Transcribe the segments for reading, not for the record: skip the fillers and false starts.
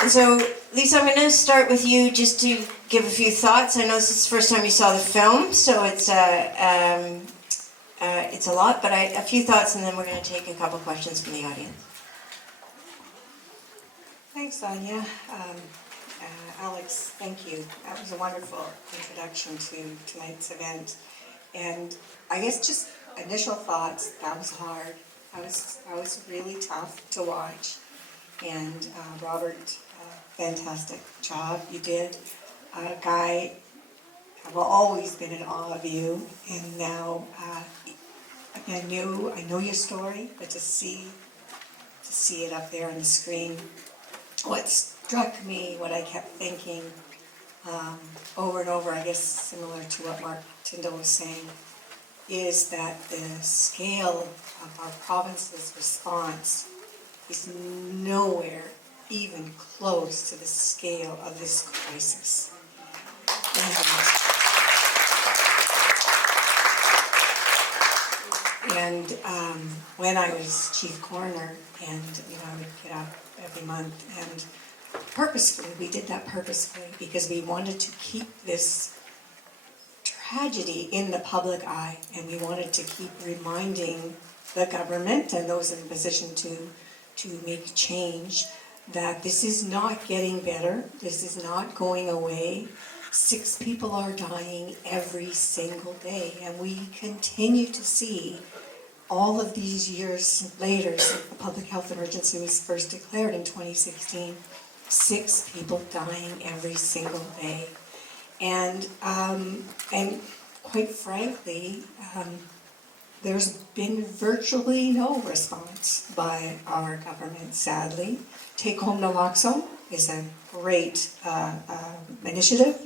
And so, Lisa, I'm going to start with you just to give a few thoughts. I know this is the first time you saw the film, so it's a lot, but a few thoughts, and then we're going to take a couple questions from the audience. Thanks, Sonia. Alex, thank you. That was a wonderful introduction to tonight's event. And I guess just initial thoughts, that was hard. That was really tough to watch. And Robert, fantastic job you did. Guy, I've always been in awe of you, and now I know your story, but to see it up there on the screen, what struck me, what I kept thinking over and over, I guess similar to what Mark Tyndall was saying, is that the scale of our province's response is nowhere even close to the scale of this crisis. And when I was chief coroner, and I would get up every month, and purposefully, we did that purposefully because we wanted to keep this tragedy in the public eye, and we wanted to keep reminding the government and those in a position to make change that this is not getting better, this is not going away. 6 people are dying every single day, and we continue to see all of these years later, since the public health emergency was first declared in 2016, 6 people dying every single day. And quite frankly, there's been virtually no response by our government, sadly. Take Home Naloxone is a great initiative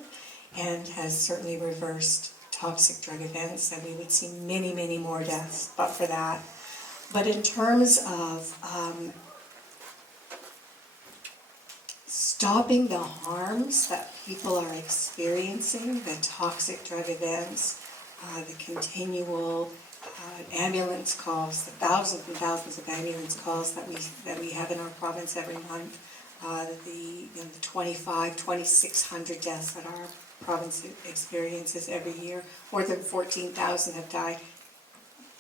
and has certainly reversed toxic drug events, and we would see many, many more deaths but for that. But in terms of stopping the harms that people are experiencing, the toxic drug events, the continual ambulance calls, the thousands and thousands of ambulance calls that we have in our province every month, the 2,600 deaths that our province experiences every year. More than 14,000 have died.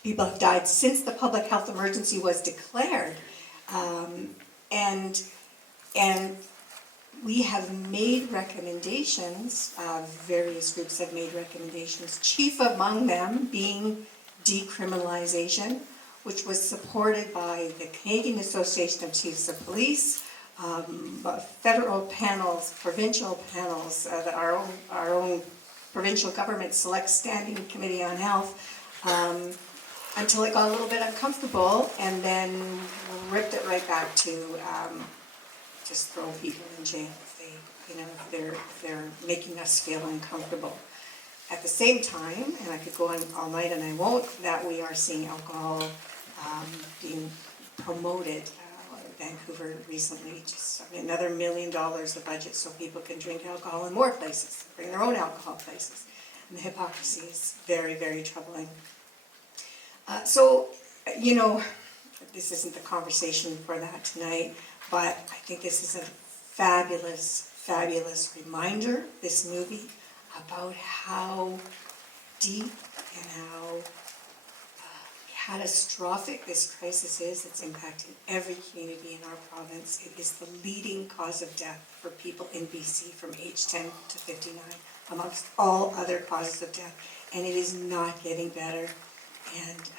People have died since the public health emergency was declared, and we have made recommendations. Various groups have made recommendations. Chief among them being decriminalization, which was supported by the Canadian Association of Chiefs of Police, federal panels, provincial panels, our own provincial government select standing committee on health, until it got a little bit uncomfortable, and then ripped it right back to just throw people in jail if they're making us feel uncomfortable. At the same time, and I could go on all night and I won't, that we are seeing alcohol being promoted. Vancouver recently just another $1 million of budget so people can drink alcohol in more places, bring their own alcohol places. And the hypocrisy is very, very troubling. So, this isn't the conversation for that tonight, but I think this is a fabulous, fabulous reminder, this movie, about how deep and how catastrophic this crisis is. It's impacting every community in our province. It is the leading cause of death for people in BC from age 10 to 59, amongst all other causes of death. And it is not getting better. And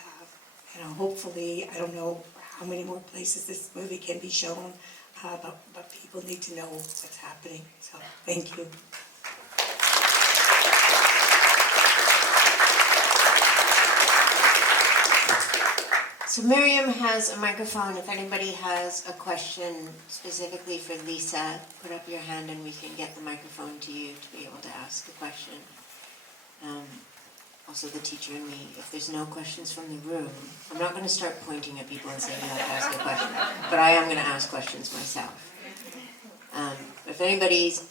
hopefully, I don't know how many more places this movie can be shown, but people need to know what's happening. So, thank you. So Miriam has a microphone. If anybody has a question specifically for Lisa, put up your hand and we can get the microphone to you to be able to ask a question. Also the teacher and me, if there's no questions from the room, I'm not going to start pointing at people and saying you have to ask a question, but I am going to ask questions myself. If anybody's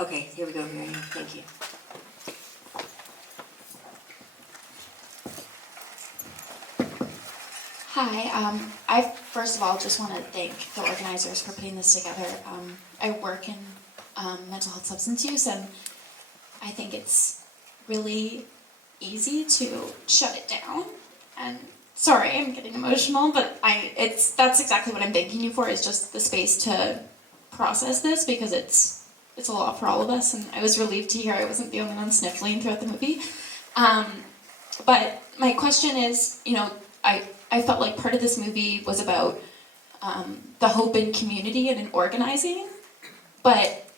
okay, here we go, Miriam. Thank you. Hi, I first of all just want to thank the organizers for putting this together. I work in mental health substance use, and I think it's really easy to shut it down. And sorry, I'm getting emotional, but that's exactly what I'm thanking you for, is just the space to process this, because it's a lot for all of us, and I was relieved to hear I wasn't the only one sniffling throughout the movie. But my question is, I felt like part of this movie was about the hope in community and in organizing, but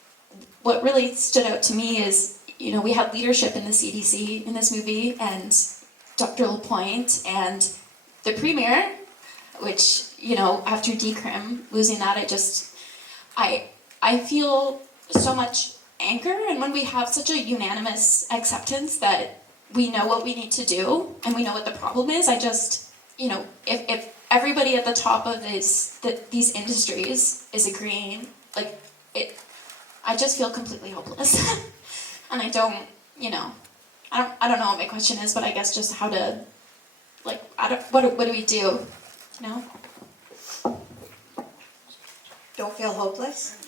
what really stood out to me is, we had leadership in the CDC in this movie, and Dr. Lapointe, and the Premier, which, after decrim, losing that, I feel so much anger, and when we have such a unanimous acceptance that we know what we need to do, and we know what the problem is, if everybody at the top of these industries is agreeing, I just feel completely hopeless. And I don't know what my question is, but I guess just how to, what do we do, Don't feel hopeless.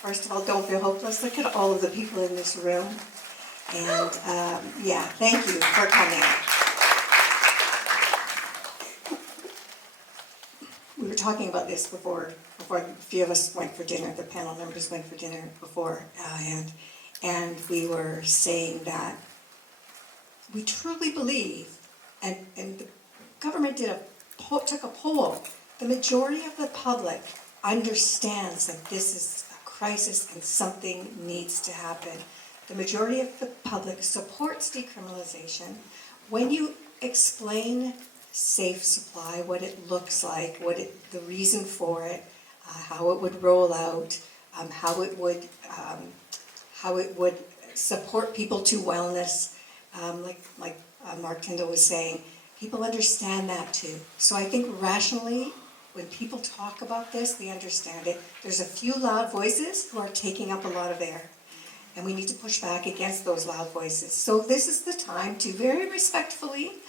First of all, don't feel hopeless. Look at all of the people in this room. And thank you for coming. We were talking about this before a few of us went for dinner, the panel members went for dinner before, and we were saying that we truly believe, and the government took a poll, the majority of the public understands that this is a crisis and something needs to happen. The majority of the public supports decriminalization. When you explain safe supply, what it looks like, the reason for it, how it would roll out, how it would support people to wellness, like Mark Tyndall was saying, people understand that too. So I think rationally, when people talk about this, they understand it. There's a few loud voices who are taking up a lot of air, and we need to push back against those loud voices. So this is the time to very respectfully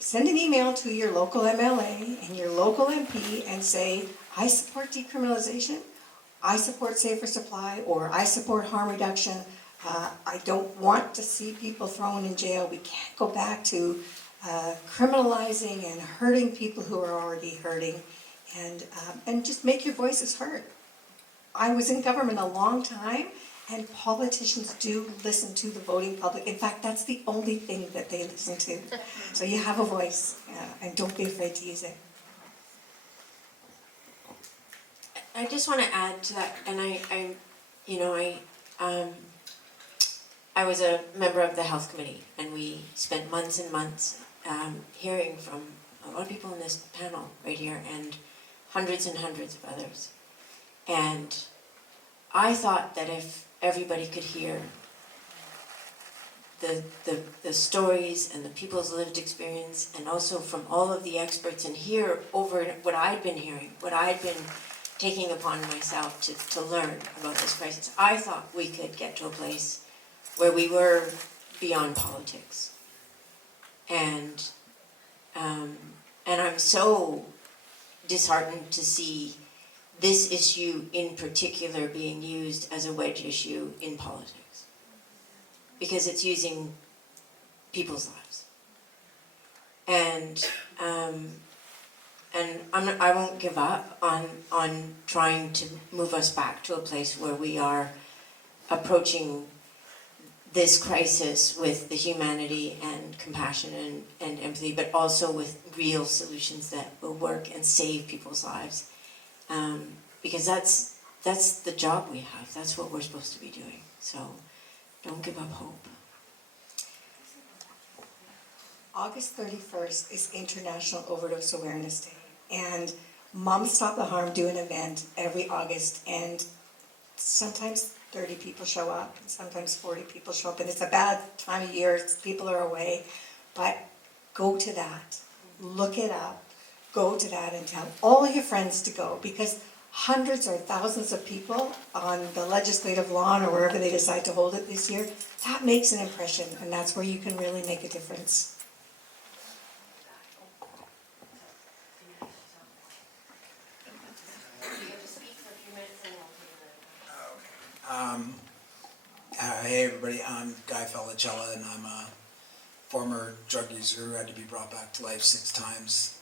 send an email to your local MLA and your local MP and say, I support decriminalization, I support safer supply, or I support harm reduction. I don't want to see people thrown in jail. We can't go back to criminalizing and hurting people who are already hurting, and just make your voices heard. I was in government a long time, and politicians do listen to the voting public. In fact, that's the only thing that they listen to. So you have a voice, and don't be afraid to use it. I just want to add to that, and I was a member of the health committee, and we spent months and months hearing from a lot of people in this panel right here, and hundreds and hundreds of others. And I thought that if everybody could hear the stories and the people's lived experience, and also from all of the experts, and hear over what I'd been hearing, what I'd been taking upon myself to learn about this crisis, I thought we could get to a place where we were beyond politics. And I'm so disheartened to see this issue in particular being used as a wedge issue in politics, because it's using people's lives. And I won't give up on trying to move us back to a place where we are approaching this crisis with the humanity and compassion and empathy, but also with real solutions that will work and save people's lives. Because that's the job we have. That's what we're supposed to be doing. So don't give up hope. August 31st is International Overdose Awareness Day. And Moms Stop the Harm do an event every August, and sometimes 30 people show up, and sometimes 40 people show up, and it's a bad time of year, people are away, but go to that, look it up, go to that and tell all your friends to go, because hundreds or thousands of people on the legislative lawn or wherever they decide to hold it this year, that makes an impression, and that's where you can really make a difference. everybody. I'm Guy Felicella, and I'm a former drug user who had to be brought back to life 6 times.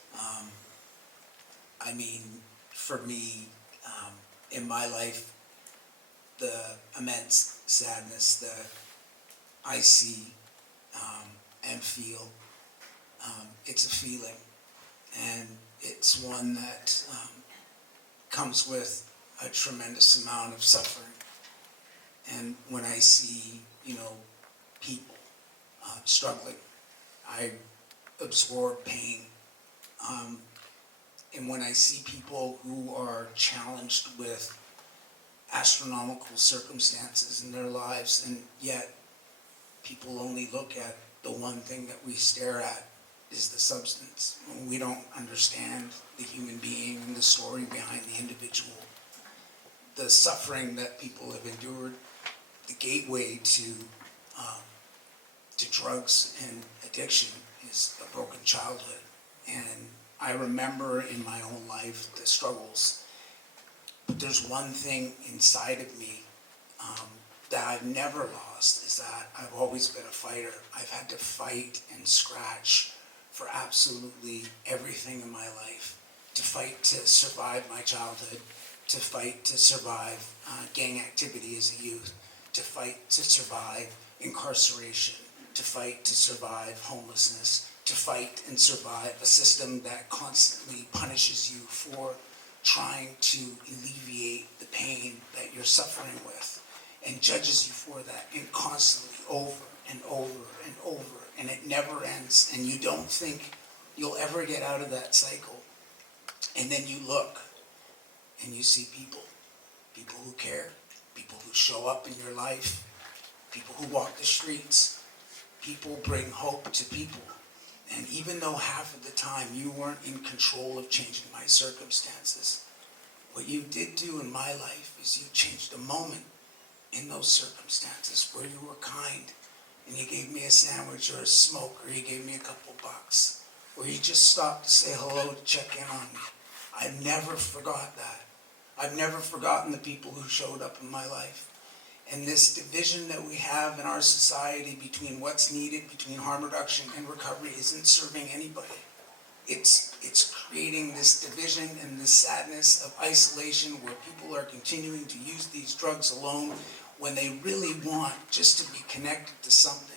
I mean, for me, in my life, the immense sadness that I see and feel, it's a feeling, and it's one that comes with a tremendous amount of suffering. And when I see, people struggling, I absorb pain. And when I see people who are challenged with astronomical circumstances in their lives, and yet people only look at the one thing that we stare at is the substance. We don't understand the human being and the story behind the individual. The suffering that people have endured, the gateway to drugs and addiction is a broken childhood. And I remember in my own life the struggles. But there's one thing inside of me that I've never lost, is that I've always been a fighter. I've had to fight and scratch for absolutely everything in my life. To fight to survive my childhood, to fight to survive gang activity as a youth, to fight to survive incarceration, to fight to survive homelessness, to fight and survive a system that constantly punishes you for trying to alleviate the pain that you're suffering with, and judges you for that, and constantly over and over and over, and it never ends, and you don't think you'll ever get out of that cycle. And then you look and you see people who care, people who show up in your life, people who walk the streets. People bring hope to people. And even though half of the time you weren't in control of changing my circumstances, what you did do in my life is you changed a moment in those circumstances where you were kind, and you gave me a sandwich or a smoke, or you gave me a couple bucks, or you just stopped to say hello, to check in on me. I've never forgot that. I've never forgotten the people who showed up in my life. And this division that we have in our society between what's needed, between harm reduction and recovery, isn't serving anybody. It's creating this division and this sadness of isolation where people are continuing to use these drugs alone when they really want just to be connected to something.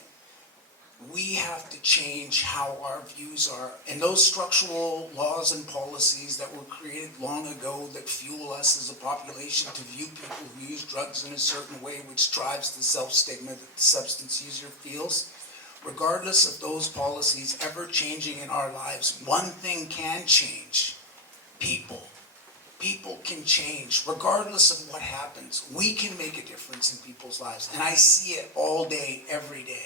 We have to change how our views are. And those structural laws and policies that were created long ago that fuel us as a population to view people who use drugs in a certain way, which drives the self-stigma that the substance user feels, regardless of those policies ever changing in our lives, one thing can change: people. People can change, regardless of what happens. We can make a difference in people's lives. And I see it all day, every day.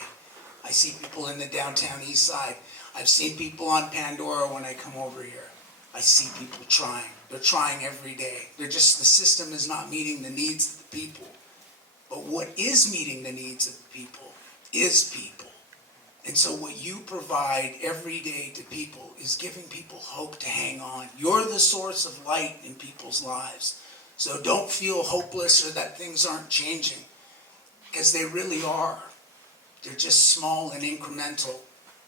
I see people in the downtown east side. I've seen people on Pandora when I come over here. I see people trying. They're trying every day. The system is not meeting the needs of the people. But what is meeting the needs of the people is people. And so what you provide every day to people is giving people hope to hang on. You're the source of light in people's lives. So don't feel hopeless or that things aren't changing, because they really are. They're just small and incremental,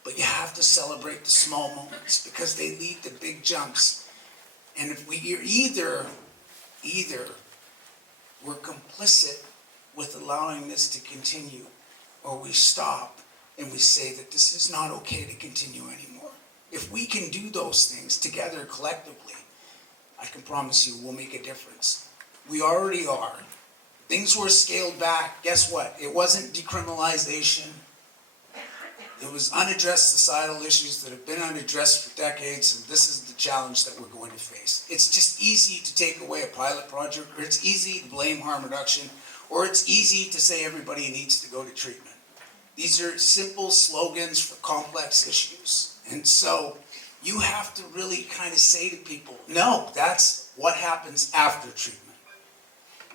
but you have to celebrate the small moments because they lead to big jumps. And if we're either we're complicit with allowing this to continue, or we stop and we say that this is not okay to continue anymore. If we can do those things together collectively, I can promise you we'll make a difference. We already are. Things were scaled back. Guess what? It wasn't decriminalization. It was unaddressed societal issues that have been unaddressed for decades, and this is the challenge that we're going to face. It's just easy to take away a pilot project, or it's easy to blame harm reduction, or it's easy to say everybody needs to go to treatment. These are simple slogans for complex issues. And so you have to really kind of say to people, no, that's what happens after treatment.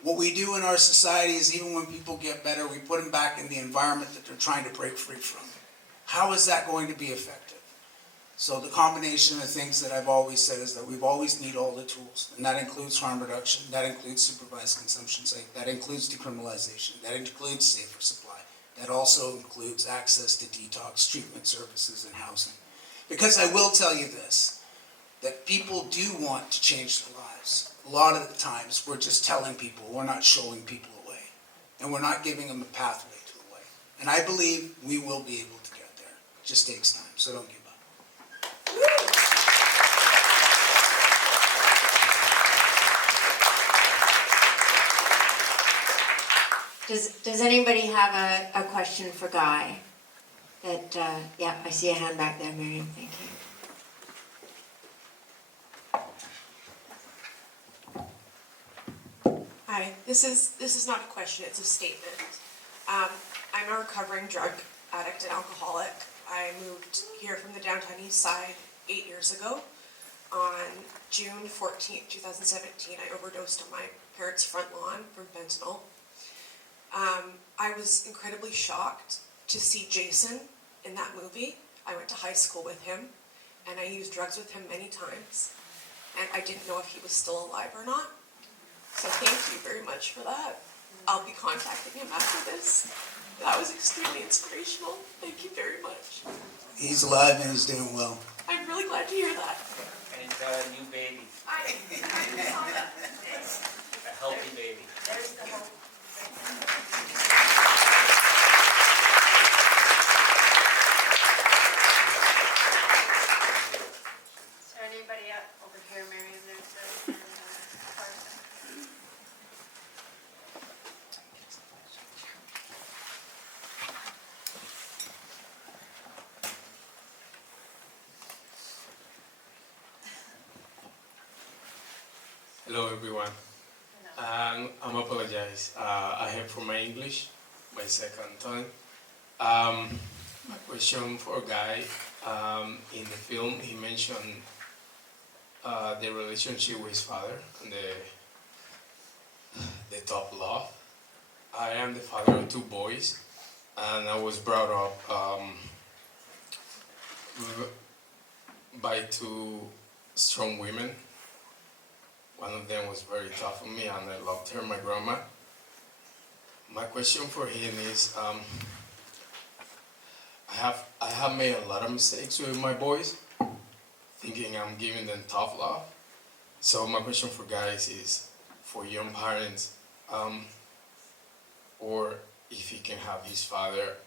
What we do in our society is, even when people get better, we put them back in the environment that they're trying to break free from. How is that going to be effective? So the combination of things that I've always said is that we always need all the tools, and that includes harm reduction, that includes supervised consumption site, that includes decriminalization, that includes safer supply, that also includes access to detox treatment services and housing. Because I will tell you this, that people do want to change their lives. A lot of the times, we're just telling people, we're not showing people a way. And we're not giving them a pathway to a way. And I believe we will be able to get there. It just takes time, so don't give up. Does anybody have a question for Guy? That, yeah, I see a hand back there, Miriam, thank you. Hi, this is not a question, it's a statement. I'm a recovering drug addict and alcoholic. I moved here from the downtown east side 8 years ago. On June 14th, 2017, I overdosed on my parents' front lawn from fentanyl. I was incredibly shocked to see Jason in that movie. I went to high school with him, and I used drugs with him many times, and I didn't know if he was still alive or not. So thank you very much for that. I'll be contacting him after this. That was extremely inspirational. Thank you very much. He's alive and he's doing well. I'm really glad to hear that. And he's got a new baby, I saw that. a healthy baby. There's the hope. Is there anybody up over here, Miriam? There's a hand. Hello everyone. I'm apologize. I have for my English, my second time. My question for Guy. In the film, he mentioned the relationship with his father and the top love. I am the father of 2 boys, and I was brought up by 2 strong women. One of them was very tough on me, and I loved her, my grandma. My question for him is, I have made a lot of mistakes with my boys, thinking I'm giving them tough love. So my question for guys is, for young parents, or if he can have his father,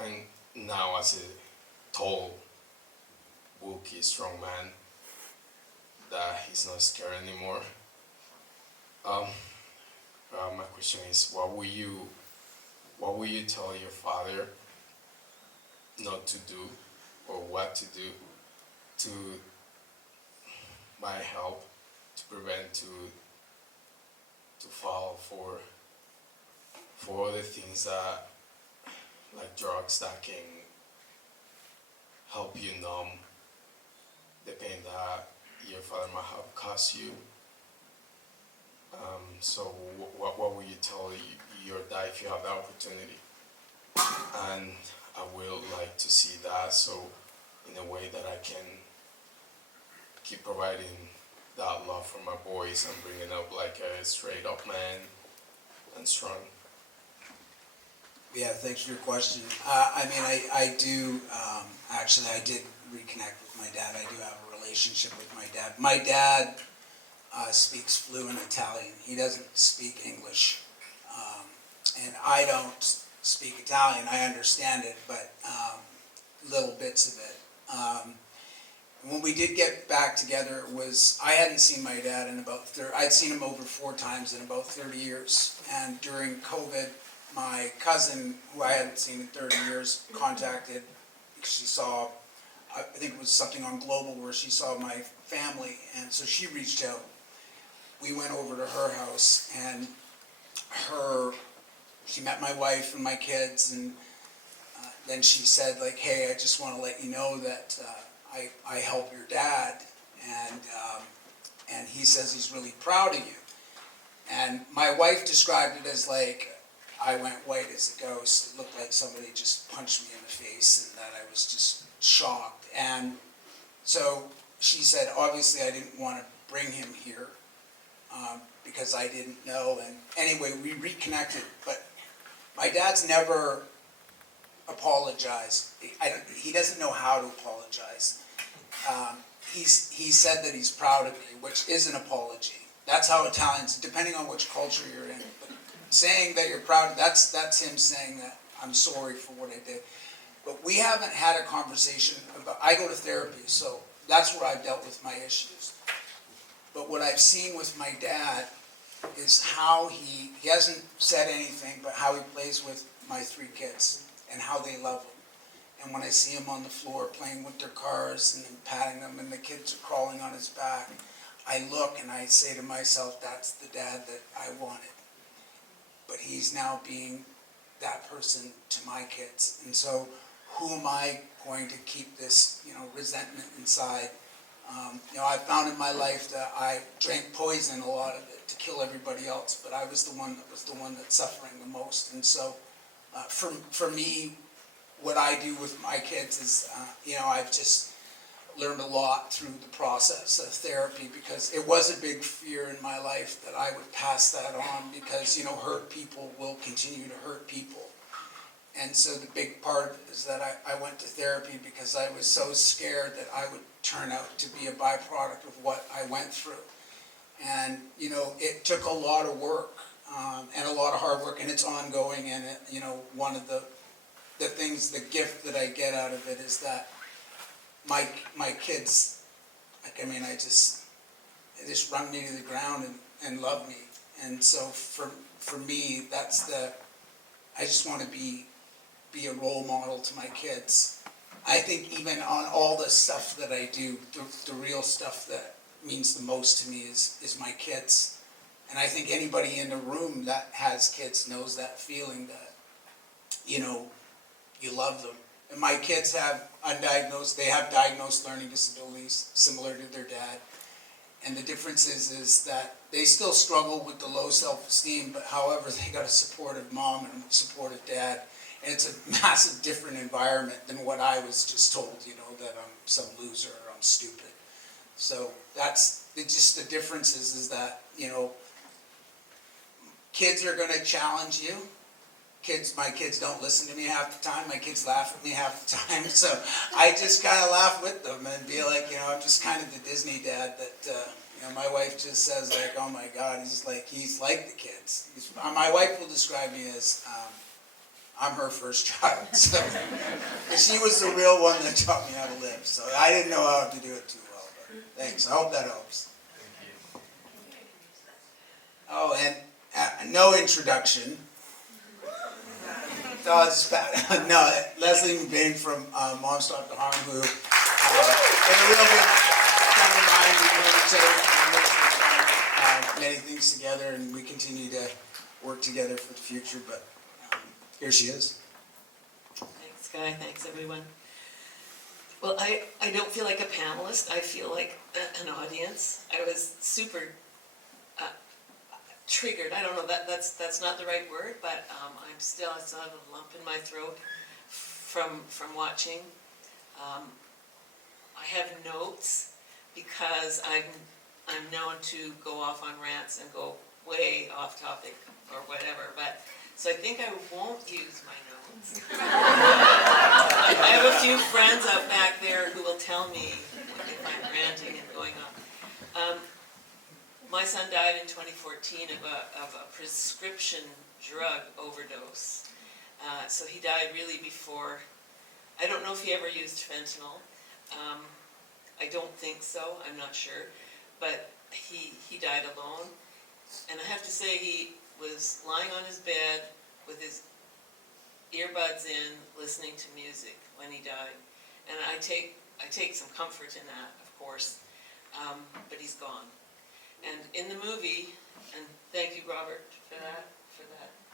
and now as a tall, bulky, strong man, that he's not scared anymore. My question is, what will you tell your father not to do, or what to do to by help to prevent to fall for other things that, like drugs, that can help you numb the pain that your father might have caused you. So what will you tell your dad if you have the opportunity? And I will like to see that, so in a way that I can keep providing that love for my boys and bringing up like a straight up man and strong. Yeah, thanks for your question. I do, actually, I did reconnect with my dad. I do have a relationship with my dad. My dad speaks fluent Italian. He doesn't speak English. And I don't speak Italian. I understand it, but little bits of it. When we did get back together, I hadn't seen my dad in about I'd seen him over 4 times in about 30 years. And during COVID, my cousin, who I hadn't seen in 30 years, contacted, because she saw, I think it was something on Global where she saw my family, and so she reached out. We went over to her house, and she met my wife and my kids, and then she said, like, hey, I just want to let you know that I help your dad, and he says he's really proud of you. And my wife described it as like, I went white as a ghost. It looked like somebody just punched me in the face, and that I was just shocked. And so she said, obviously I didn't want to bring him here because I didn't know. And anyway, we reconnected. But my dad's never apologize. He doesn't know how to apologize. He said that he's proud of me, which is an apology. That's how Italians, depending on which culture you're in, but saying that you're proud, that's him saying that I'm sorry for what I did. But we haven't had a conversation about, I go to therapy, so that's where I've dealt with my issues. But what I've seen with my dad is how he hasn't said anything, but how he plays with my 3 kids and how they love him. And when I see him on the floor playing with their cars and patting them and the kids are crawling on his back, I look and I say to myself, that's the dad that I wanted. But he's now being that person to my kids. And so who am I going to keep this, resentment inside? I found in my life that I drank poison, a lot of it, to kill everybody else, but I was the one that's suffering the most. And so for me, what I do with my kids is, I've just learned a lot through the process of therapy, because it was a big fear in my life that I would pass that on, because, hurt people will continue to hurt people. And so the big part is that I went to therapy because I was so scared that I would turn out to be a byproduct of what I went through. And, it took a lot of work and a lot of hard work, and it's ongoing. And, one of the things, the gift that I get out of it is that my kids, they just run me to the ground and love me. And so for me, I just want to be a role model to my kids. I think even on all the stuff that I do, the real stuff that means the most to me is my kids. And I think anybody in the room that has kids knows that feeling that, you love them. And my kids have diagnosed learning disabilities similar to their dad. And the difference is that they still struggle with the low self-esteem, but however, they got a supportive mom and a supportive dad. And it's a massive different environment than what I was just told, that I'm some loser or I'm stupid. So that's just the difference is that, kids are gonna challenge you. My kids don't listen to me half the time. My kids laugh at me half the time. So I just kind of laugh with them and be like, I'm just kind of the Disney dad that, my wife just says like, oh my God, he's like the kids. My wife will describe me as, I'm her first child. So she was the real one that taught me how to live. So I didn't know how to do it too well, but thanks. I hope that helps. Oh, and no introduction. No, Leslie McBain from Mom Stop the Harm, who is a real good friend of mine. We've known each other, many things together, and we continue to work together for the future. But here she is. Thanks, Guy. Thanks, everyone. Well, I don't feel like a panelist. I feel like an audience. I was super triggered. I don't know, that's not the right word, but I still have a lump in my throat from watching. I have notes because I'm known to go off on rants and go way off topic or whatever, but so I think I won't use my notes. I have a few friends out back there who will tell me if I'm ranting and going on. My son died in 2014 of a prescription drug overdose. So he died really before, I don't know if he ever used fentanyl. I don't think so, I'm not sure. But he died alone. And I have to say he was lying on his bed with his earbuds in, listening to music when he died. And I take some comfort in that, of course, but he's gone. And in the movie, and thank you, Robert, for that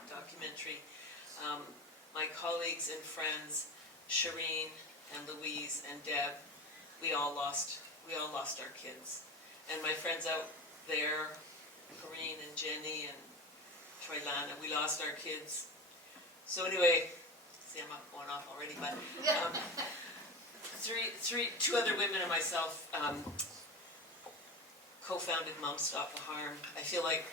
documentary, my colleagues and friends, Shireen and Louise and Deb, we all lost our kids. And my friends out there, Corinne and Jenny and Troylana, we lost our kids. So anyway, see, I'm not going off already, but two other women and myself co-founded Mom Stop the Harm. I feel like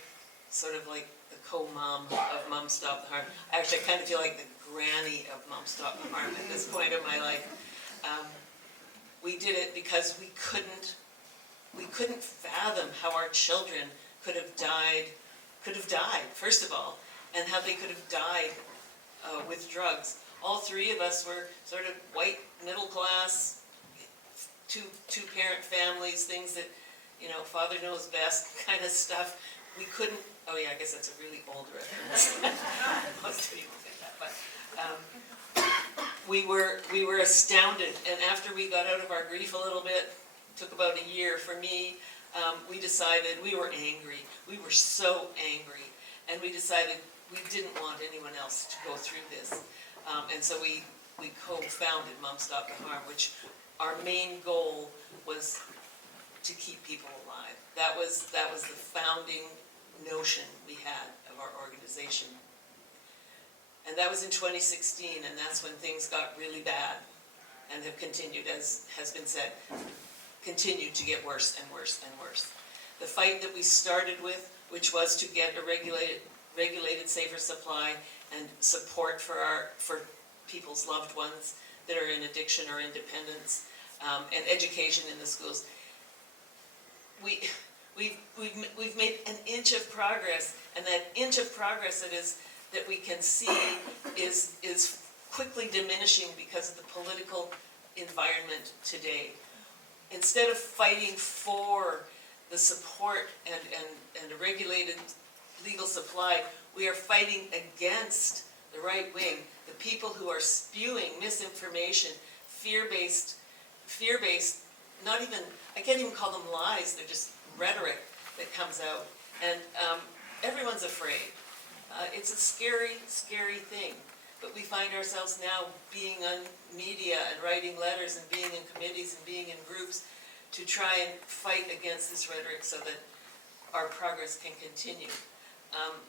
sort of like the co-mom of Mom Stop the Harm. Actually, I kind of feel like the granny of Mom Stop the Harm at this point in my life. We did it because we couldn't fathom how our children could have died, first of all, and how they could have died with drugs. All three of us were sort of white, middle class, two-parent families, things that, you know, father knows best kind of stuff. We couldn't, oh yeah, I guess that's a really old reference. Most people get that, but we were astounded, and after we got out of our grief a little bit, took about a year for me, we decided, we were angry. We were so angry, and we decided we didn't want anyone else to go through this. And so we co-founded Mom Stop the Harm, which our main goal was to keep people alive. That was the founding notion we had of our organization. And that was in 2016, and that's when things got really bad and have continued, as has been said, continued to get worse and worse and worse. The fight that we started with, which was to get a regulated safer supply and support for people's loved ones that are in addiction or independence, and education in the schools. We've made an inch of progress, and that inch of progress that we can see is quickly diminishing because of the political environment today. Instead of fighting for the support and a regulated legal supply, we are fighting against the right wing, the people who are spewing misinformation, fear-based, not even, I can't even call them lies, they're just rhetoric that comes out. And everyone's afraid. It's a scary, scary thing. But we find ourselves now being on media and writing letters and being in committees and being in groups to try and fight against this rhetoric so that our progress can continue.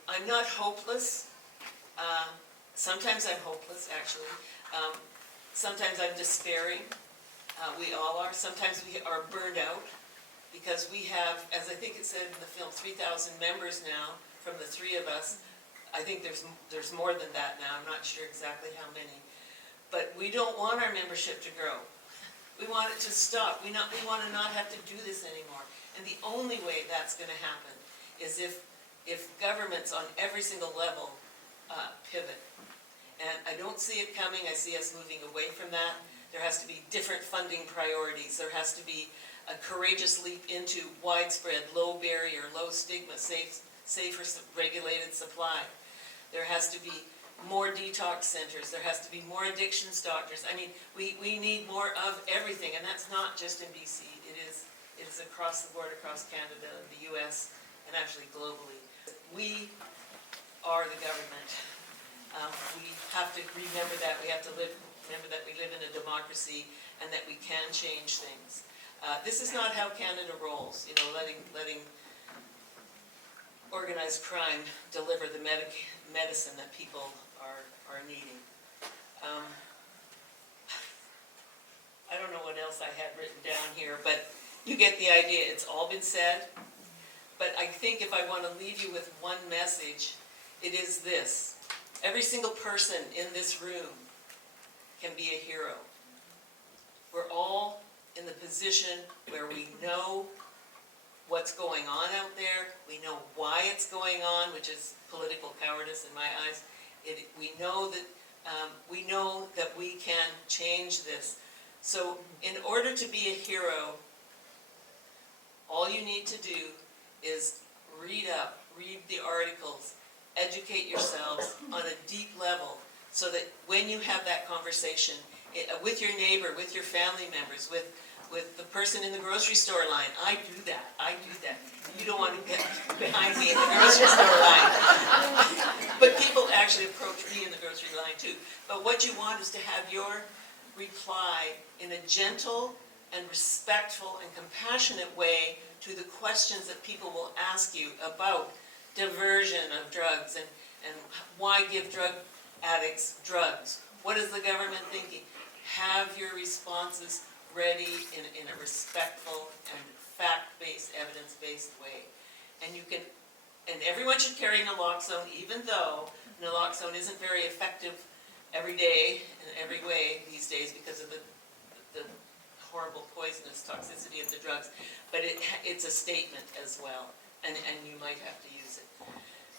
I'm not hopeless. Sometimes I'm hopeless, actually. Sometimes I'm despairing. We all are. Sometimes we are burned out because we have, as I think it said in the film, 3,000 members now from the three of us. I think there's more than that now. I'm not sure exactly how many. But we don't want our membership to grow. We want it to stop. We want to not have to do this anymore. And the only way that's going to happen is if governments on every single level pivot. And I don't see it coming. I see us moving away from that. There has to be different funding priorities. There has to be a courageous leap into widespread, low barrier, low stigma, safer regulated supply. There has to be more detox centers. There has to be more addictions doctors. I mean, we need more of everything, and that's not just in BC. It is across the board, across Canada, the US, and actually globally. We are the government. We have to remember that. We have to remember that we live in a democracy and that we can change things. This is not how Canada rolls, you know, letting organized crime deliver the medicine that people are needing. I don't know what else I had written down here, but you get the idea. It's all been said. But I think if I want to leave you with one message, it is this. Every single person in this room can be a hero. We're all in the position where we know what's going on out there. We know why it's going on, which is political cowardice in my eyes. We know that we can change this. So in order to be a hero, all you need to do is read the articles, educate yourselves on a deep level so that when you have that conversation with your neighbor, with your family members, with the person in the grocery store line. I do that. You don't want to get behind me in the grocery store line. But people actually approach me in the grocery line too. But what you want is to have your reply in a gentle and respectful and compassionate way to the questions that people will ask you about diversion of drugs and why give drug addicts drugs. What is the government thinking? Have your responses ready in a respectful and fact-based, evidence-based way. And you can and everyone should carry naloxone, even though naloxone isn't very effective every day in every way these days because of the horrible poisonous toxicity of the drugs. But it's a statement as well, and you might have to use it.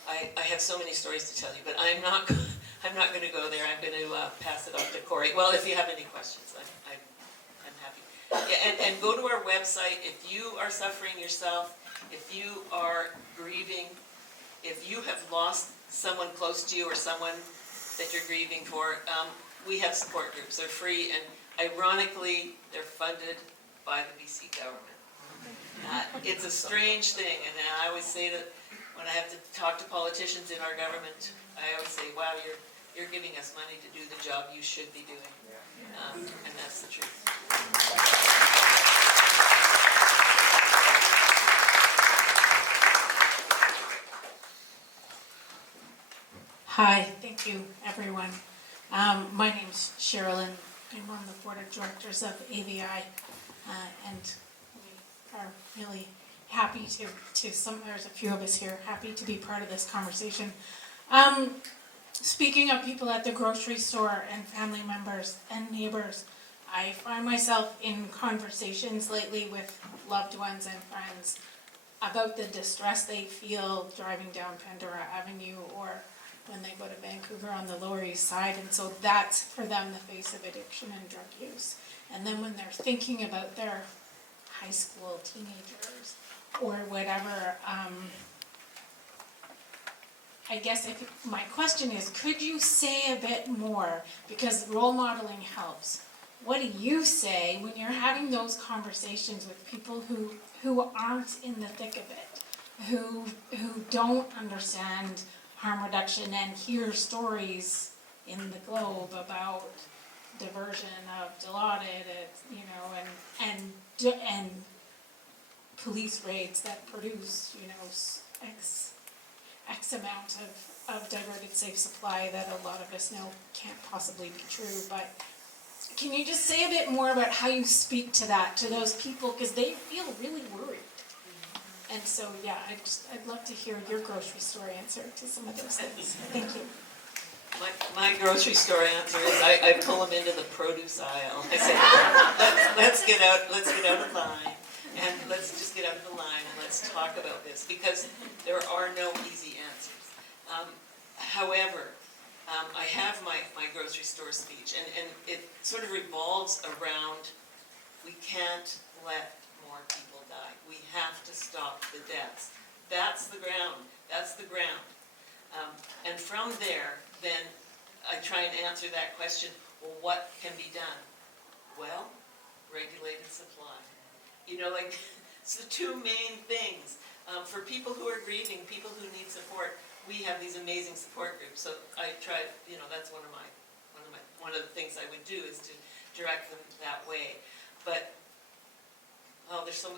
I have so many stories to tell you, but I'm not going to go there. I'm going to pass it off to Corey. Well, if you have any questions, I'm happy. Yeah, and go to our website if you are suffering yourself, if you are grieving, if you have lost someone close to you or someone that you're grieving for. We have support groups. They're free, and ironically, they're funded by the BC government. It's a strange thing, and I always say that when I have to talk to politicians in our government, I always say, wow, you're giving us money to do the job you should be doing. And that's the truth. Hi, thank you, everyone. My name's Sherilyn. I'm on the board of directors of AVI, and we are really happy there's a few of us here, happy to be part of this conversation. Speaking of people at the grocery store and family members and neighbors, I find myself in conversations lately with loved ones and friends about the distress they feel driving down Pandora Avenue or when they go to Vancouver on the Lower East Side, and so that's for them the face of addiction and drug use. And then when they're thinking about their high school teenagers or whatever, I guess my question is, could you say a bit more, because role modeling helps. What do you say when you're having those conversations with people who aren't in the thick of it, who don't understand harm reduction and hear stories in the Globe about diversion of Dilaudid, and police raids that produce, X amount of diverted safe supply that a lot of us know can't possibly be true. But can you just say a bit more about how you speak to that, to those people, because they feel really worried? And so, yeah, I'd love to hear your grocery store answer to some of those things. Thank you. My grocery store answer is I pull them into the produce aisle. I say, let's get out of line, and let's just get out of the line and let's talk about this, because there are no easy answers. However, I have my grocery store speech, and it sort of revolves around, we can't let more people die. We have to stop the deaths. That's the ground. That's the ground. And from there, then I try and answer that question, well, what can be done? Well, regulated supply. It's the two main things. For people who are grieving, people who need support, we have these amazing support groups. So I try, that's one of the things I would do is to direct them that way. But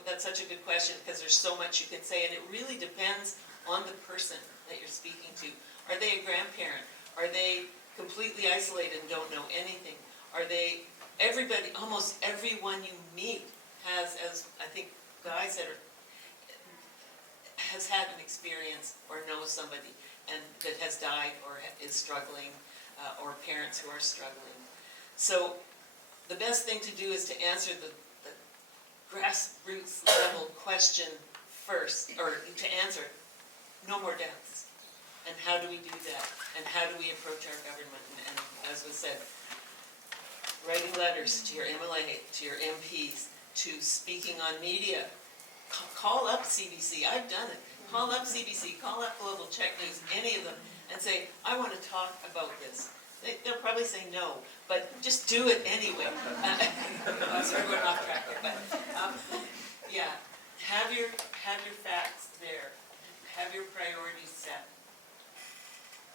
that's such a good question, because there's so much you can say, and it really depends on the person that you're speaking to. Are they a grandparent? Are they completely isolated and don't know anything? Are they almost everyone you meet has, as I think Guy said, has had an experience or knows somebody and that has died or is struggling, or parents who are struggling. So the best thing to do is to answer the grassroots level question first, or to answer, no more deaths. And how do we do that? And how do we approach our government? And as was said, writing letters to your MLA, to your MPs, to speaking on media. Call up CBC, I've done it. Call up CBC, call up Global Check News, any of them, and say, I want to talk about this. They'll probably say no, but just do it anyway. Sorry, we're off track here, but yeah, have your facts there, have your priorities set,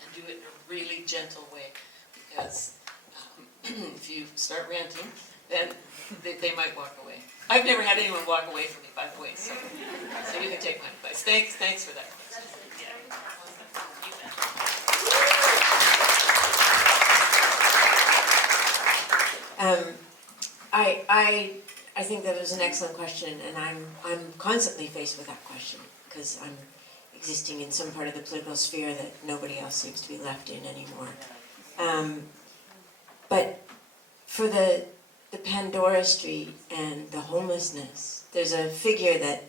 and do it in a really gentle way, because if you start ranting, then they might walk away. I've never had anyone walk away from me, by the way, so you can take my advice. Thanks for that question. I think that was an excellent question, and I'm constantly faced with that question, because existing in some part of the political sphere that nobody else seems to be left in anymore. But for the Pandora Street and the homelessness, there's a figure that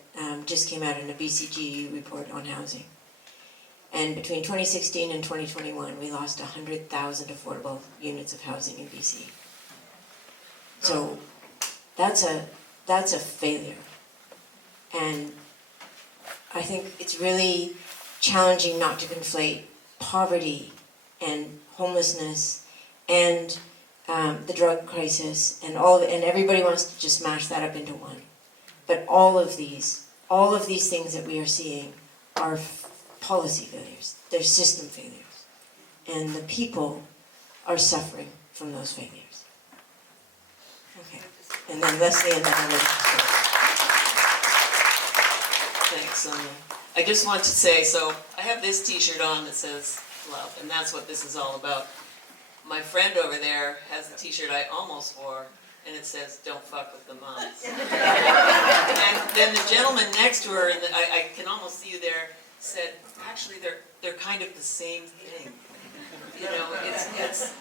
just came out in a BCG report on housing. And between 2016 and 2021, we lost 100,000 affordable units of housing in BC. So that's a failure. And I think it's really challenging not to conflate poverty and homelessness and the drug crisis and and everybody wants to just mash that up into one. But all of these things that we are seeing are policy failures. They're system failures. And the people are suffering from those failures. Okay. And then Leslie and then I'll let you. Thanks, I just want to say, so I have this t-shirt on that says love, and that's what this is all about. My friend over there has a t-shirt I almost wore, and it says, "Don't fuck with the moms." And then the gentleman next to her, and I can almost see you there, said, actually, they're kind of the same thing. You know, it's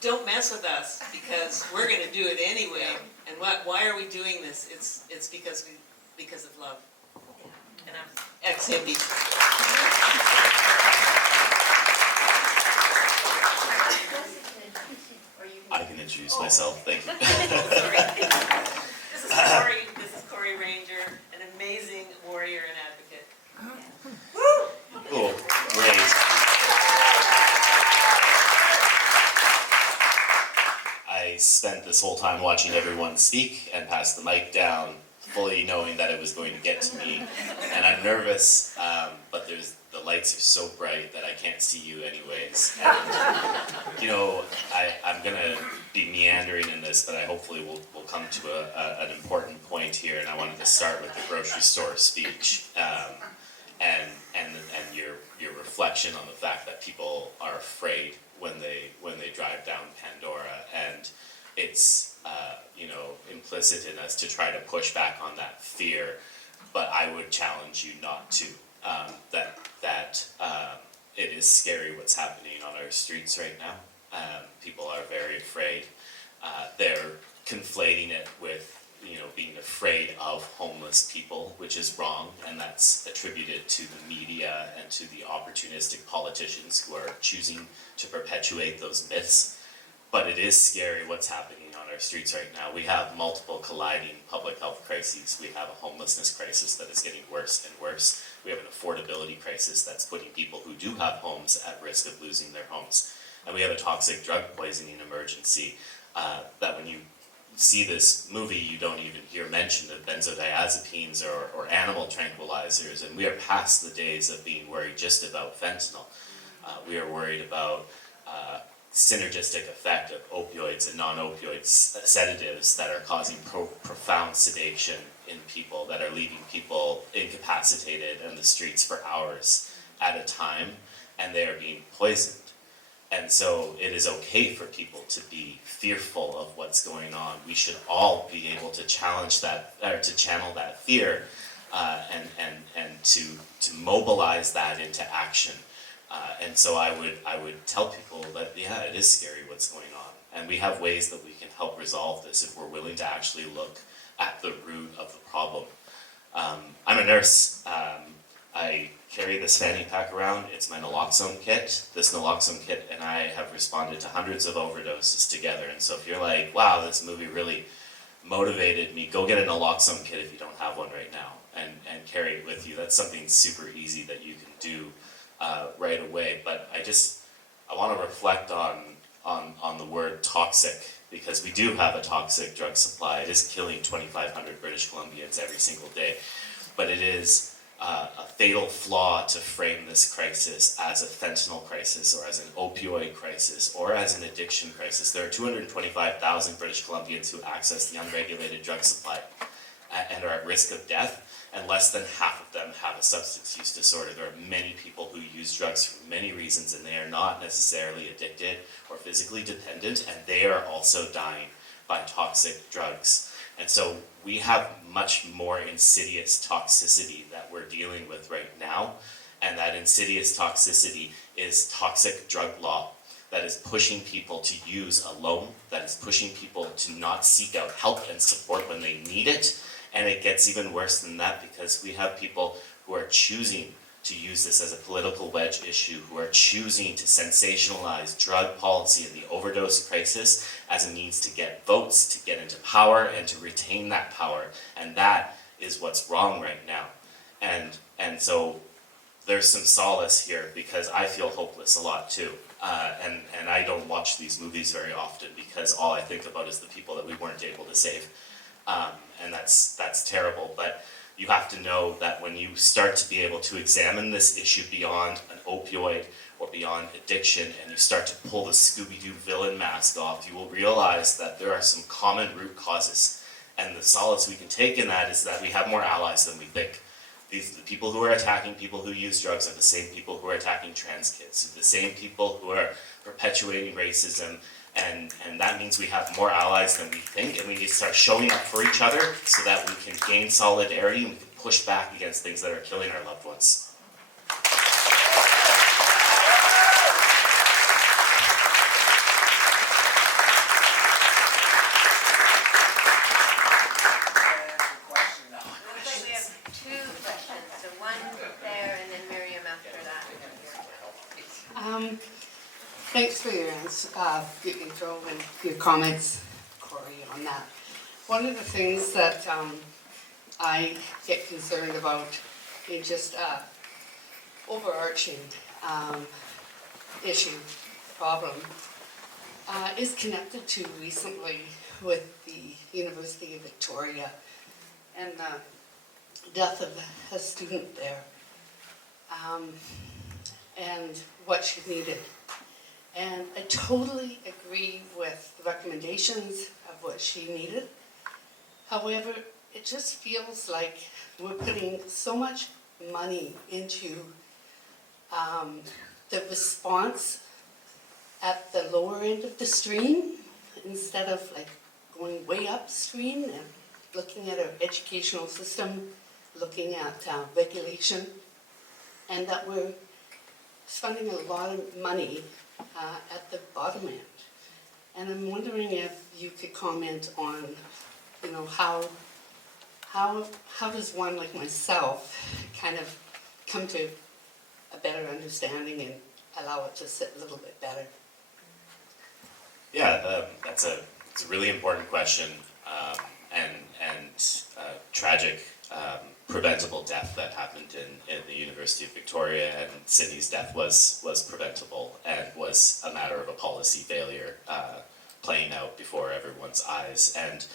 don't mess with us, because we're going to do it anyway. And why are we doing this? It's because of love. And I'm ex-hippie. I can introduce myself, thank you. Sorry. This is Corey Ranger, an amazing warrior and advocate. Cool, great. I spent this whole time watching everyone speak and pass the mic down, fully knowing that it was going to get to me. And I'm nervous, but the lights are so bright that I can't see you anyways. And, you know, I'm gonna be meandering in this, but I hopefully will come to an important point here. And I wanted to start with the grocery store speech, and your reflection on the fact that people are afraid when they drive down Pandora, and it's you know, implicit in us to try to push back on that fear, but I would challenge you not to. That it is scary what's happening on our streets right now. People are very afraid. They're conflating it with, you know, being afraid of homeless people, which is wrong, and that's attributed to the media and to the opportunistic politicians who are choosing to perpetuate those myths. But it is scary what's happening on our streets right now. We have multiple colliding public health crises. We have a homelessness crisis that is getting worse and worse. We have an affordability crisis that's putting people who do have homes at risk of losing their homes. And we have a toxic drug poisoning emergency that when you see this movie, you don't even hear mention of benzodiazepines or animal tranquilizers. And we are past the days of being worried just about fentanyl. We are worried about synergistic effect of opioids and non-opioid sedatives that are causing profound sedation in people, that are leaving people incapacitated in the streets for hours at a time, and they are being poisoned. And so it is okay for people to be fearful of what's going on. We should all be able to challenge that, or to channel that fear, and to mobilize that into action. And so I would tell people that, yeah, it is scary what's going on. And we have ways that we can help resolve this if we're willing to actually look at the root of the problem. I'm a nurse. I carry this fanny pack around. It's my naloxone kit. This naloxone kit and I have responded to hundreds of overdoses together. And so if you're like, wow, this movie really motivated me, go get a naloxone kit if you don't have one right now and carry it with you. That's something super easy that you can do right away. But I want to reflect on the word toxic, because we do have a toxic drug supply. It is killing 2,500 British Columbians every single day. But it is a fatal flaw to frame this crisis as a fentanyl crisis or as an opioid crisis or as an addiction crisis. There are 225,000 British Columbians who access the unregulated drug supply and are at risk of death, and less than half of them have a substance use disorder. There are many people who use drugs for many reasons, and they are not necessarily addicted or physically dependent, and they are also dying by toxic drugs. And so we have much more insidious toxicity that we're dealing with right now. And that insidious toxicity is toxic drug law that is pushing people to use alone, that is pushing people to not seek out help and support when they need it. And it gets even worse than that because we have people who are choosing to use this as a political wedge issue, who are choosing to sensationalize drug policy and the overdose crisis as a means to get votes, to get into power, and to retain that power. And that is what's wrong right now. And so there's some solace here because I feel hopeless a lot too. And I don't watch these movies very often because all I think about is the people that we weren't able to save. And that's terrible. But you have to know that when you start to be able to examine this issue beyond an opioid or beyond addiction, and you start to pull the Scooby-Doo villain mask off, you will realize that there are some common root causes. And the solace we can take in that is that we have more allies than we think. The people who are attacking people who use drugs are the same people who are attacking trans kids, the same people who are perpetuating racism, and that means we have more allies than we think, and we need to start showing up for each other so that we can gain solidarity and we can push back against things that are killing our loved ones. Looks like we have two questions, so one there and then Miriam after that. Thanks for your intro and your comments, Corey, on that. One of the things that I get concerned about in just overarching issue, problem, is connected to recently with the University of Victoria and the death of a student there and what she needed. And I totally agree with the recommendations of what she needed. However, it just feels like we're putting so much money into the response at the lower end of the stream instead of like going way upstream and looking at our educational system, looking at regulation, and that we're spending a lot of money at the bottom end. And I'm wondering if you could comment on, you know, how does one like myself kind of come to a better understanding and allow it to sit a little bit better? Yeah, it's a really important question, and tragic preventable death that happened in the University of Victoria, and Sydney's death was preventable and was a matter of a policy failure playing out before everyone's eyes. And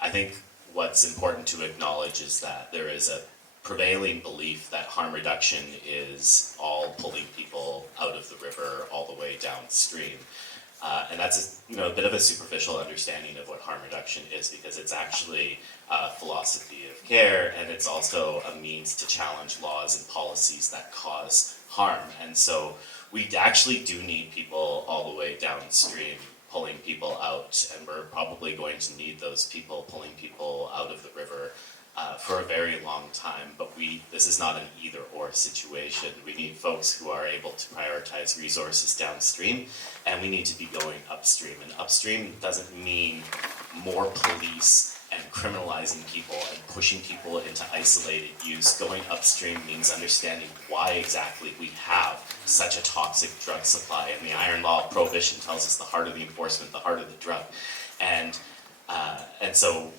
I think what's important to acknowledge is that there is a prevailing belief that harm reduction is all pulling people out of the river all the way downstream. And that's a bit of a superficial understanding of what harm reduction is, because it's actually a philosophy of care, and it's also a means to challenge laws and policies that cause harm. And so we actually do need people all the way downstream pulling people out, and we're probably going to need those people pulling people out of the river for a very long time. But this is not an either-or situation. We need folks who are able to prioritize resources downstream, and we need to be going upstream. And upstream doesn't mean more police and criminalizing people and pushing people into isolated use. Going upstream means understanding why exactly we have such a toxic drug supply. And the iron law of prohibition tells us the harder the enforcement, the harder the drug. And so,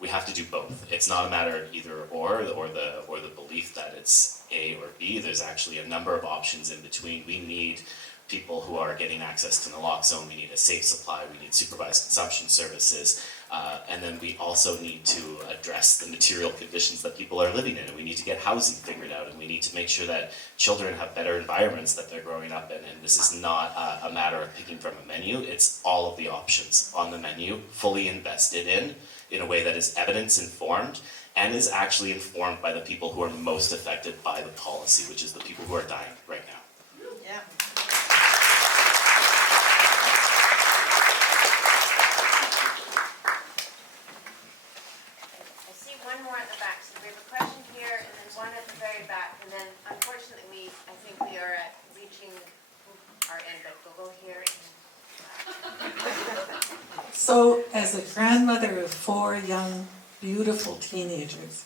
we have to do both. It's not a matter of either or the belief that it's A or B. There's actually a number of options in between. We need people who are getting access to naloxone. We need a safe supply. We need supervised consumption services. And then we also need to address the material conditions that people are living in. And we need to get housing figured out. And we need to make sure that children have better environments that they're growing up in. And this is not a matter of picking from a menu. It's all of the options on the menu, fully invested in a way that is evidence-informed and is actually informed by the people who are most affected by the policy, which is the people who are dying right now. Yeah. So, as a grandmother of 4 young, beautiful teenagers,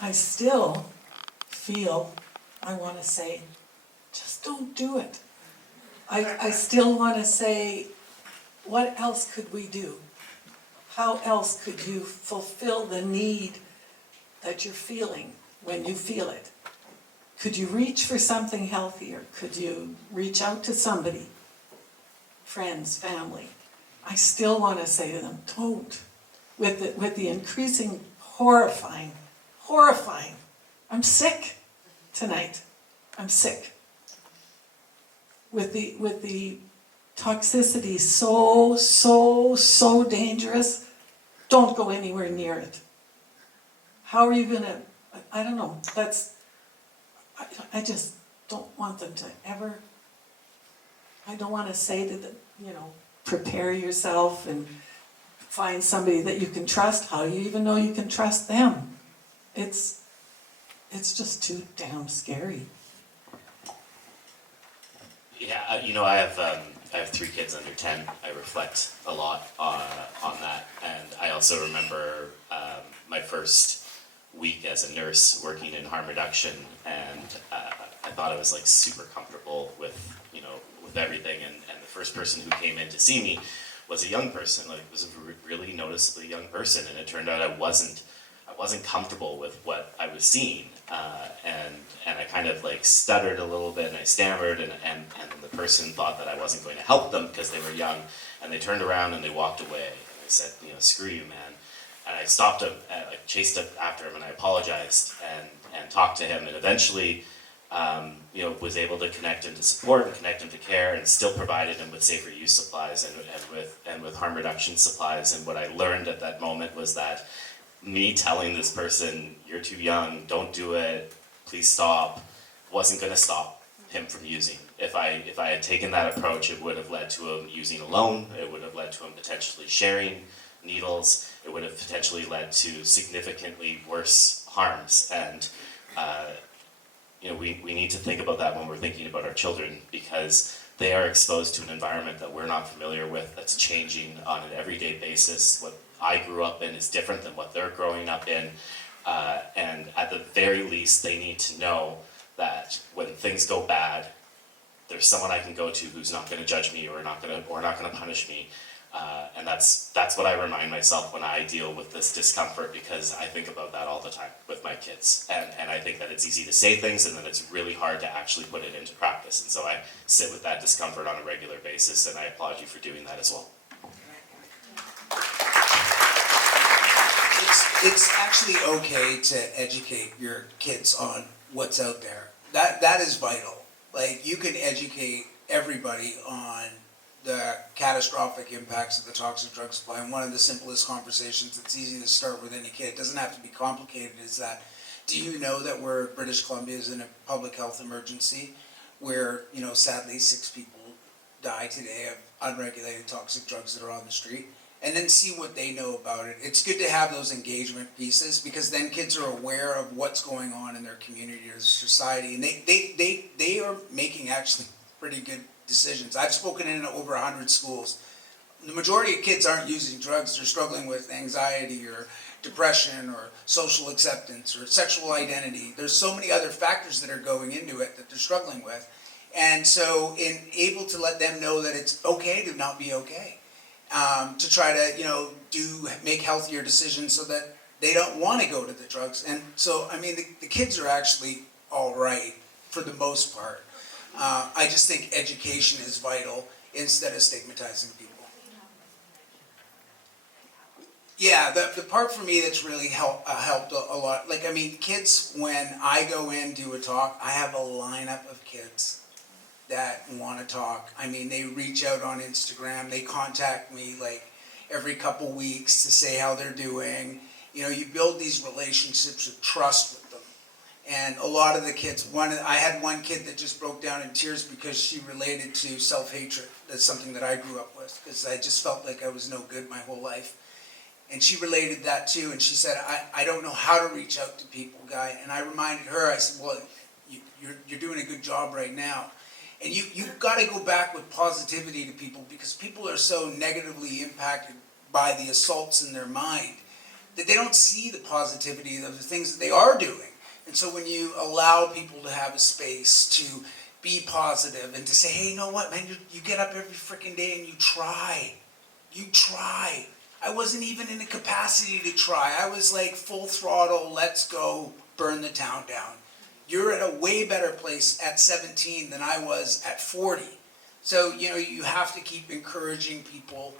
I still feel, I want to say, just don't do it. I still want to say, what else could we do? How else could you fulfill the need that you're feeling when you feel it? Could you reach for something healthier? Could you reach out to somebody? Friends, family. I still want to say to them, don't. With the increasing horrifying, I'm sick tonight. I'm sick. With the toxicity so dangerous, don't go anywhere near it. How are you gonna, I don't know, I just don't want them to ever, I don't want to say to them, prepare yourself and find somebody that you can trust. How do you even know you can trust them? It's just too damn scary. Yeah, I have 3 kids under 10. I reflect a lot on that, and I also remember my first week as a nurse working in harm reduction, and I thought I was like super comfortable with everything, and the first person who came in to see me was a young person, like was a really noticeably young person, and it turned out I wasn't comfortable with what I was seeing, and I kind of like stuttered a little bit and I stammered, and the person thought that I wasn't going to help them because they were young, and they turned around and they walked away, and they said, screw you, man. And I stopped him, I chased after him, and I apologized and talked to him, and eventually was able to connect him to support and connect him to care, and still provided him with safer use supplies and with harm reduction supplies. And what I learned at that moment was that me telling this person, you're too young, don't do it, please stop, wasn't going to stop him from using. If I had taken that approach, it would have led to him using alone, it would have led to him potentially sharing needles, it would have potentially led to significantly worse harms. And we need to think about that when we're thinking about our children, because they are exposed to an environment that we're not familiar with, that's changing on an everyday basis. What I grew up in is different than what they're growing up in, and at the very least they need to know that when things go bad, there's someone I can go to who's not going to judge me or not going to punish me, and that's what I remind myself when I deal with this discomfort, because I think about that all the time with my kids, and I think that it's easy to say things and then it's really hard to actually put it into practice, and so I sit with that discomfort on a regular basis, and I applaud you for doing that as well. It's actually okay to educate your kids on what's out there. That is vital. Like, you can educate everybody on the catastrophic impacts of the toxic drug supply. And one of the simplest conversations that's easy to start with any kid, it doesn't have to be complicated, is that, do you know that British Columbia is in a public health emergency where, sadly 6 people die today of unregulated toxic drugs that are on the street? And then see what they know about it. It's good to have those engagement pieces, because then kids are aware of what's going on in their community or society, and they are making actually pretty good decisions. I've spoken in over 100 schools. The majority of kids aren't using drugs. They're struggling with anxiety or depression or social acceptance or sexual identity. There's so many other factors that are going into it that they're struggling with. And so able to let them know that it's okay to not be okay. To try to, make healthier decisions so that they don't want to go to the drugs. And so, the kids are actually all right for the most part. I just think education is vital instead of stigmatizing people. Yeah, the part for me that's really helped a lot, kids, when I go in, do a talk, I have a lineup of kids that want to talk. They reach out on Instagram, they contact me every couple weeks to say how they're doing. You build these relationships of trust with them. And a lot of the kids, I had one kid that just broke down in tears because she related to self-hatred. That's something that I grew up with, because I just felt like I was no good my whole life. And she related that too, and she said, I don't know how to reach out to people, Guy. And I reminded her, I said, well, you're doing a good job right now. And you've got to go back with positivity to people, because people are so negatively impacted by the assaults in their mind that they don't see the positivity of the things that they are doing. And so when you allow people to have a space to be positive and to say, hey, you know what, man, you get up every freaking day and you try. You try. I wasn't even in a capacity to try. I was like full throttle, let's go, burn the town down. You're at a way better place at 17 than I was at 40. So, you have to keep encouraging people,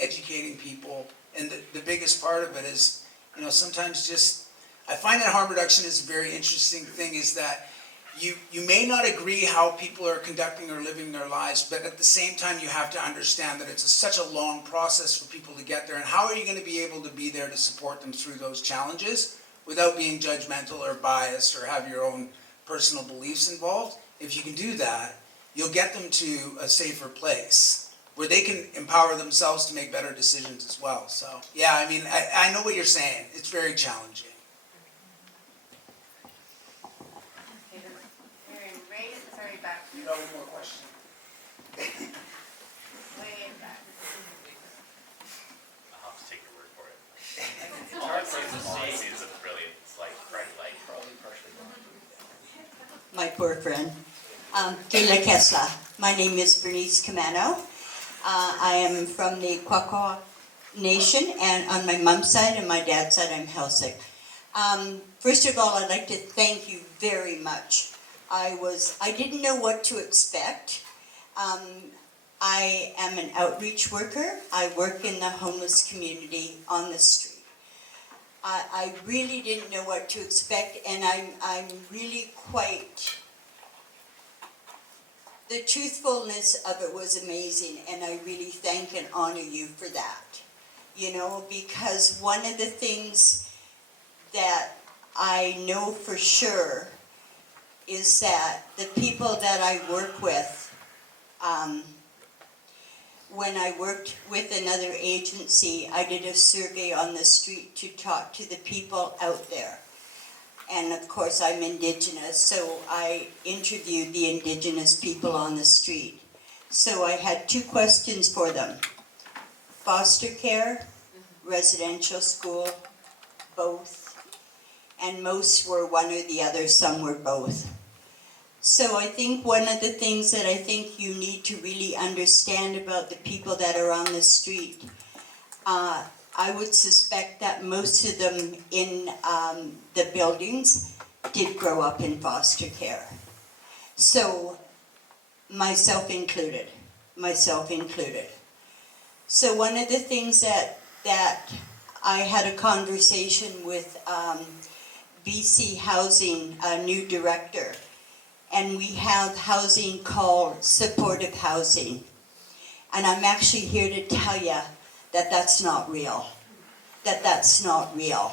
educating people. And the biggest part of it is, sometimes I find that harm reduction is a very interesting thing, is that you may not agree how people are conducting or living their lives, but at the same time you have to understand that it's such a long process for people to get there, and how are you going to be able to be there to support them through those challenges without being judgmental or biased or have your own personal beliefs involved? If you can do that, you'll get them to a safer place where they can empower themselves to make better decisions as well. So, yeah, I know what you're saying. It's very challenging. You got one more question. Way back. I'll have to take your word for it. It's hard for us to say. It's a brilliant, bright light. My poor friend. Gila Kesla. My name is Bernice Camano. I am from the Quaquaw Nation, and on my mom's side and my dad's side, I'm Helsing. First of all, I'd like to thank you very much. I didn't know what to expect. I am an outreach worker. I work in the homeless community on the street. I really didn't know what to expect, and I'm really quite... The truthfulness of it was amazing, and I really thank and honor you for that. Because one of the things that I know for sure is that the people that I work with, when I worked with another agency, I did a survey on the street to talk to the people out there. And of course I'm Indigenous, so I interviewed the Indigenous people on the street. So I had 2 questions for them. Foster care, residential school, both. And most were one or the other, some were both. So I think one of the things that I think you need to really understand about the people that are on the street, I would suspect that most of them in the buildings did grow up in foster care. So, myself included. So one of the things that I had a conversation with BC Housing, a new director, and we have housing called supportive housing. And I'm actually here to tell you that that's not real. That's not real.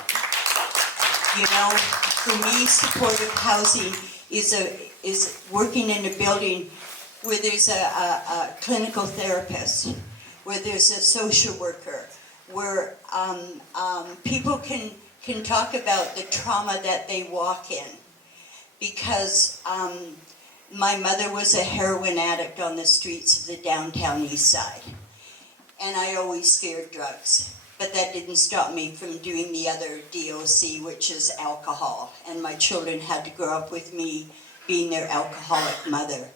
For me, supportive housing is working in a building where there's a clinical therapist, where there's a social worker, where people can talk about the trauma that they walk in. Because my mother was a heroin addict on the streets of the downtown east side. And I always feared drugs. But that didn't stop me from doing the other DOC, which is alcohol. And my children had to grow up with me being their alcoholic mother.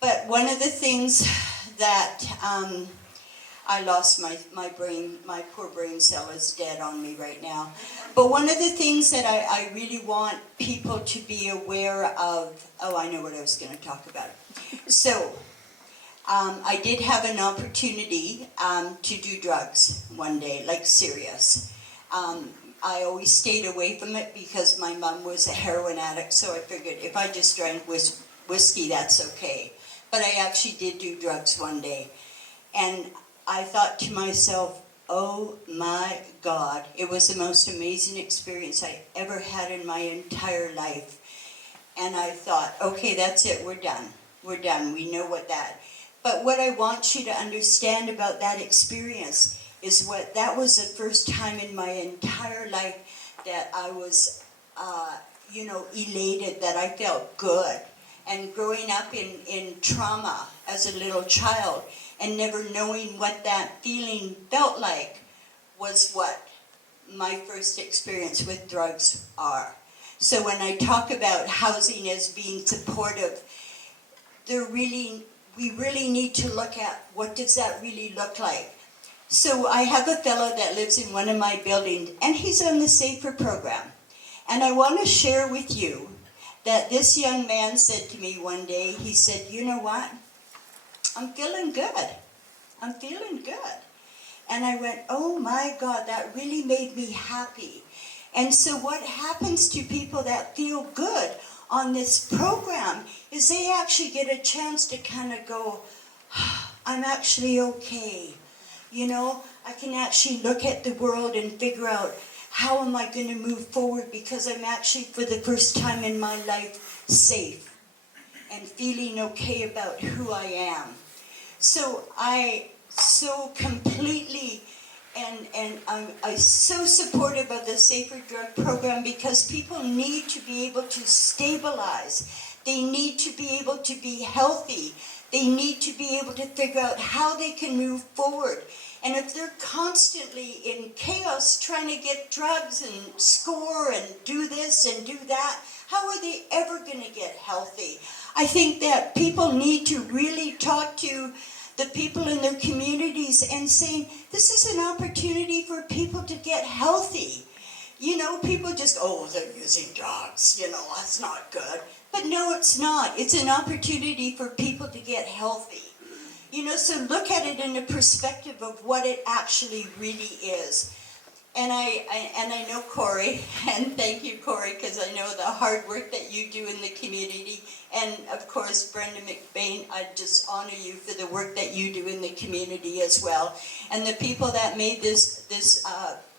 But one of the things that I lost my brain, my poor brain cell is dead on me right now. But one of the things that I really want people to be aware of, I know what I was going to talk about. So, I did have an opportunity to do drugs one day, like serious. I always stayed away from it because my mom was a heroin addict, so I figured if I just drank whiskey, that's okay. But I actually did do drugs one day. And I thought to myself, oh my God, it was the most amazing experience I ever had in my entire life. And I thought, okay, that's it, we're done. We know what that. But what I want you to understand about that experience is that was the first time in my entire life that I was, elated, that I felt good. and growing up in trauma as a little child and never knowing what that feeling felt like was what my first experience with drugs are. So when I talk about housing as being supportive, we really need to look at what does that really look like. So I have a fellow that lives in one of my buildings, and he's on the SAFER program. And I want to share with you that this young man said to me one day, he said, you know what? I'm feeling good. I'm feeling good. And I went, oh my God, that really made me happy. And so what happens to people that feel good on this program is they actually get a chance to kind of go, I'm actually okay. You know, I can actually look at the world and figure out how am I going to move forward because I'm actually, for the first time in my life, safe and feeling okay about who I am. So I so completely, and I'm so supportive of the Safer Drug Program because people need to be able to stabilize. They need to be able to be healthy. They need to be able to figure out how they can move forward. And if they're constantly in chaos trying to get drugs and score and do this and do that, how are they ever going to get healthy? I think that people need to really talk to the people in their communities and saying, this is an opportunity for people to get healthy. You know, people just, oh, they're using drugs, you know, that's not good. But no, it's not. It's an opportunity for people to get healthy. You know, so look at it in the perspective of what it actually really is. And I know Corey, and thank you, Corey, because I know the hard work that you do in the community. And of course, Brenda McBain, I just honor you for the work that you do in the community as well. And the people that made this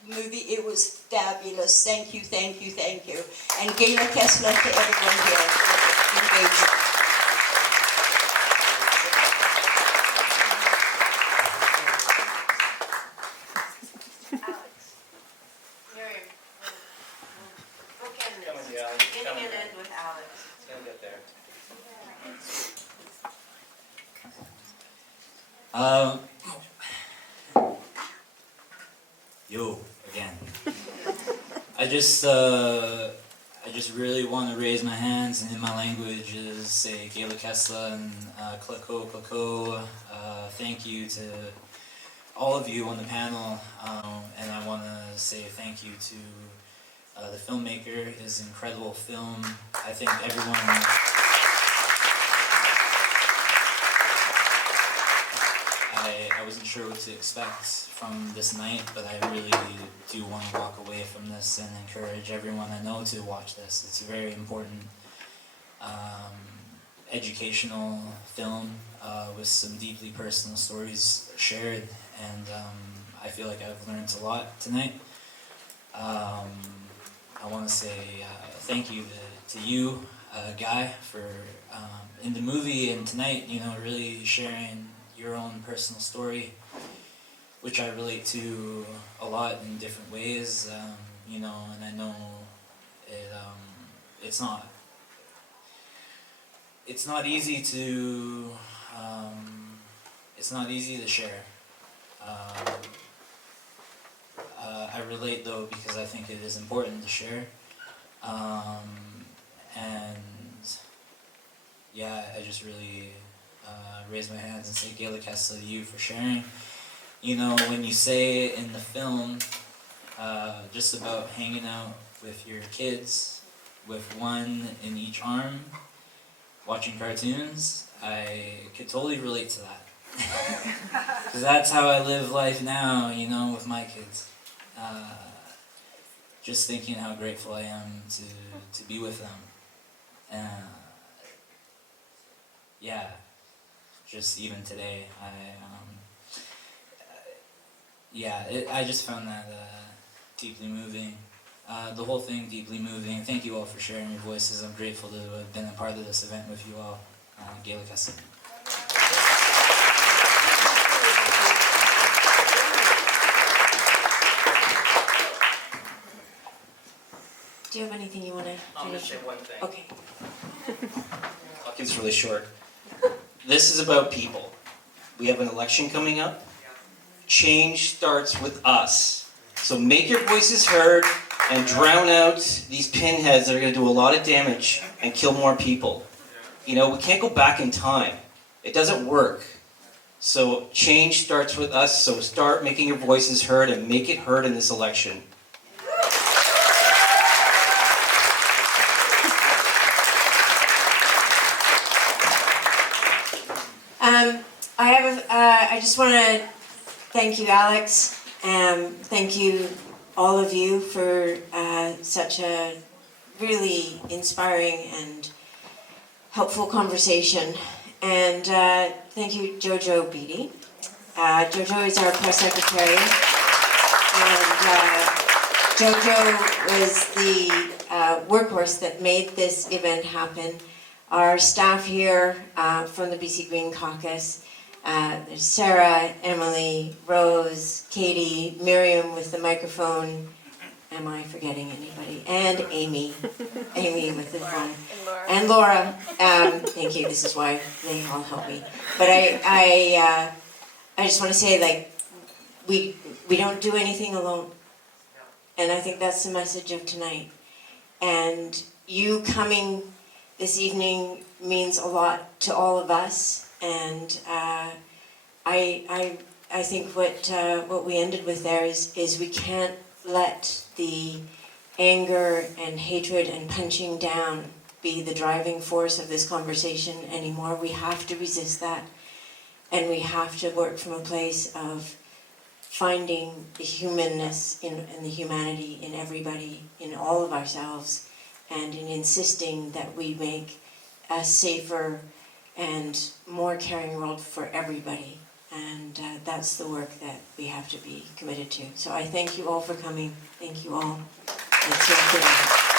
movie, it was fabulous. Thank you, thank you, thank you. And Gayla Kessler to everyone here for engaging. Yo, again. I just really want to raise my hands and in my language is say Gayla Kessler and Klako Klako. Thank you to all of you on the panel, and I want to say thank you to the filmmaker, his incredible film. I think everyone. I wasn't sure what to expect from this night, but I really do want to walk away from this and encourage everyone I know to watch this. It's a very important educational film with some deeply personal stories shared, and I feel like I've learned a lot tonight. I want to say thank you to you, Guy, for in the movie and tonight, you know, really sharing your own personal story, which I relate to a lot in different ways, you know, and I know it's not easy to share. I relate though because I think it is important to share, and yeah, I just really raise my hands and say Gayla Kessler to you for sharing. You know, when you say in the film just about hanging out with your kids with one in each arm, watching cartoons, I could totally relate to that. Because that's how I live life now, you know, with my kids. Just thinking how grateful I am to be with them. Yeah. Just even today, I just found that deeply moving. The whole thing deeply moving. Thank you all for sharing your voices. I'm grateful to have been a part of this event with you all. Gayla Kessler. Do you have anything you want to? I'll just say one thing. Okay. I'll keep this really short. This is about people. We have an election coming up. Change starts with us. So make your voices heard and drown out these pinheads that are going to do a lot of damage and kill more people. You know, we can't go back in time. It doesn't work. So change starts with us, so start making your voices heard and make it heard in this election. I just want to thank you, Alex. Thank you, all of you, for such a really inspiring and helpful conversation. And thank you, Jojo Beatty. Jojo is our press secretary. And Jojo was the workhorse that made this event happen. Our staff here from the BC Green Caucus, there's Sarah, Emily, Rose, Katie, Miriam with the microphone. Am I forgetting anybody? And Amy. Amy with the phone. And Laura. Thank you. This is why they all help me. But I just want to say, like, we don't do anything alone. And I think that's the message of tonight. And you coming this evening means a lot to all of us. And I think what we ended with there is we can't let the anger and hatred and punching down be the driving force of this conversation anymore. We have to resist that, and we have to work from a place of finding the humanness and the humanity in everybody, in all of ourselves, and in insisting that we make a safer and more caring world for everybody. And that's the work that we have to be committed to. So I thank you all for coming. Thank you all. Thank you.